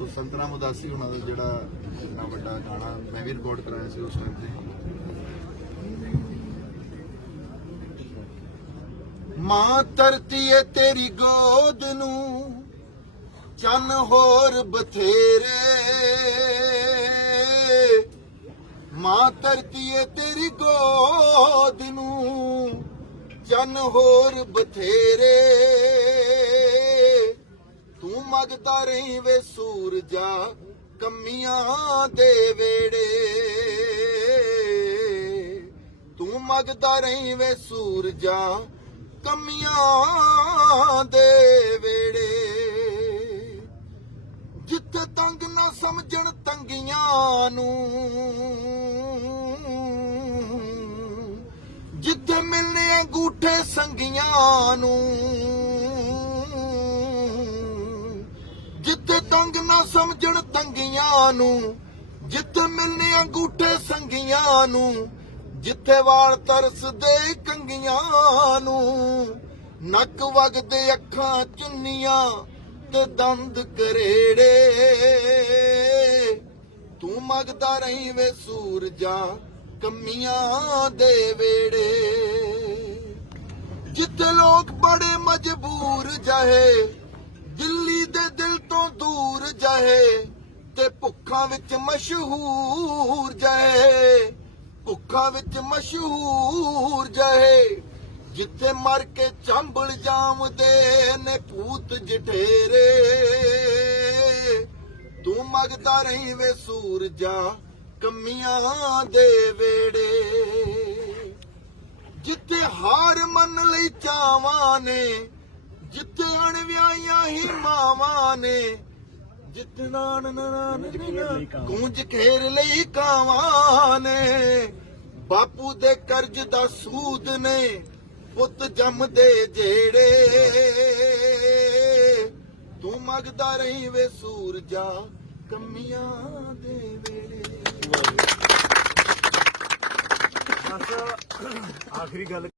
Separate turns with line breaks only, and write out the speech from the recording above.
ਸੋ ਸੰਤਰਾਮ ਉਦਾਸੀ ਉਹਨਾਂ ਦਾ ਜਿਹੜਾ ਇੰਨਾ ਵੱਡਾ ਗਾਣਾ ਮੈਂ ਵੀ ਰਿਕਾਰਡ ਕਰਾਇਆ ਸੀ ਉਸ ਟਾਈਮ ਤੇ। ਮਾਂ ਧਰਤੀ ਏ ਤੇਰੀ ਗੋਦ ਨੂੰ, ਚੰਨ ਹੋਰ ਬਥੇਰੇ। ਮਾਂ ਧਰਤੀ ਏ ਤੇਰੀ ਗੋਦ ਨੂੰ, ਚੰਨ ਹੋਰ ਬਥੇਰੇ। ਤੂੰ ਮੰਗਦਾ ਰਹੀਂ ਵੇ ਸੂਰਜਾ ਕਮੀਆਂ ਦੇ ਵੇੜੇ। ਤੂੰ ਮੰਗਦਾ ਰਹੀ ਵੇ ਸੂਰਜਾ ਕਮੀਆਂ ਦੇ ਵੇੜੇ। ਜਿੱਥੇ ਤੰਗ ਨਾ ਸਮਝਣ ਤੰਗੀਆਂ ਨੂੰ, ਜਿੱਥੇ ਮਿਲਨੇ ਅੰਗੂਠੇ ਸੰਗੀਆਂ ਨੂੰ ਨਾ ਸਮਝਣ ਤੰਗੀਆਂ ਨੂੰ, ਜਿੱਥੇ ਮਿਲਨੇ ਅੰਗੂਠੇ ਸੰਗੀਆਂ ਨੂੰ, ਜਿੱਥੇ ਵਾਲ ਤਰਸਦੇ ਕੰਗੀਆਂ ਨੂੰ। ਨੱਕ ਵਗਦੇ ਅੱਖਾਂ ਚੁੰਨੀਆਂ ਤੇ ਦੰਦ ਕਰੇੜੇ। ਤੂੰ ਮੰਗਦਾ ਰਹੀ ਵੇ ਸੂਰਜਾ ਕੰਮੀਆਂ ਦੇ ਵੇੜੇ। ਜਿੱਥੇ ਲੋਕ ਬੜੇ ਮਜਬੂਰ ਜਹੇ, ਦਿੱਲੀ ਦੇ ਦਿਲ ਤੋਂ ਦੂਰ ਜਾਏ ਤੇ ਭੁੱਖਾਂ ਵਿੱਚ ਮਸ਼ਹੂਰ ਜਹੇ ਭੁੱਖਾਂ ਵਿੱਚ ਮਸ਼ਹੂਰ ਜਹੇ ਜਿੱਥੇ ਮਰ ਕੇ ਚੰਬਲ ਜਾਮਦੇ ਨੇ ਭੂਤ ਜਠੇਰੇ। ਤੂੰ ਮਗਦਾ ਰਹੀ ਵੇ ਸੂਰਜਾ ਕਮੀਆਂ ਦੇ ਵੇੜੇ। ਜਿੱਥੇ ਹਾਰ ਮੰਨ ਲਈ ਚਾਵਾਂ ਨੇ, ਜਿੱਥੇ ਅਣਵਿਆਈਆਂ ਹੀ ਮਾਵਾਂ ਨੇ ਨਾਨ ਗੂੰਜ ਖੇਰ ਲਈ ਕਾਵਾਂ। ਨੇ। ਬਾਪੂ ਦੇ ਕਰਜ਼ ਦਾ ਸੂਦ ਨੇ ਪੁੱਤ ਜੰਮਦੇ ਜਿਹੜੇ ਤੂੰ ਮੰਗਦਾ ਰਹੀਂ ਵੇ ਸੂਰਜਾ ਕੰਮੀਆਂ ਦੇ
ਬਸ ਆਖਰੀ ਗੱਲ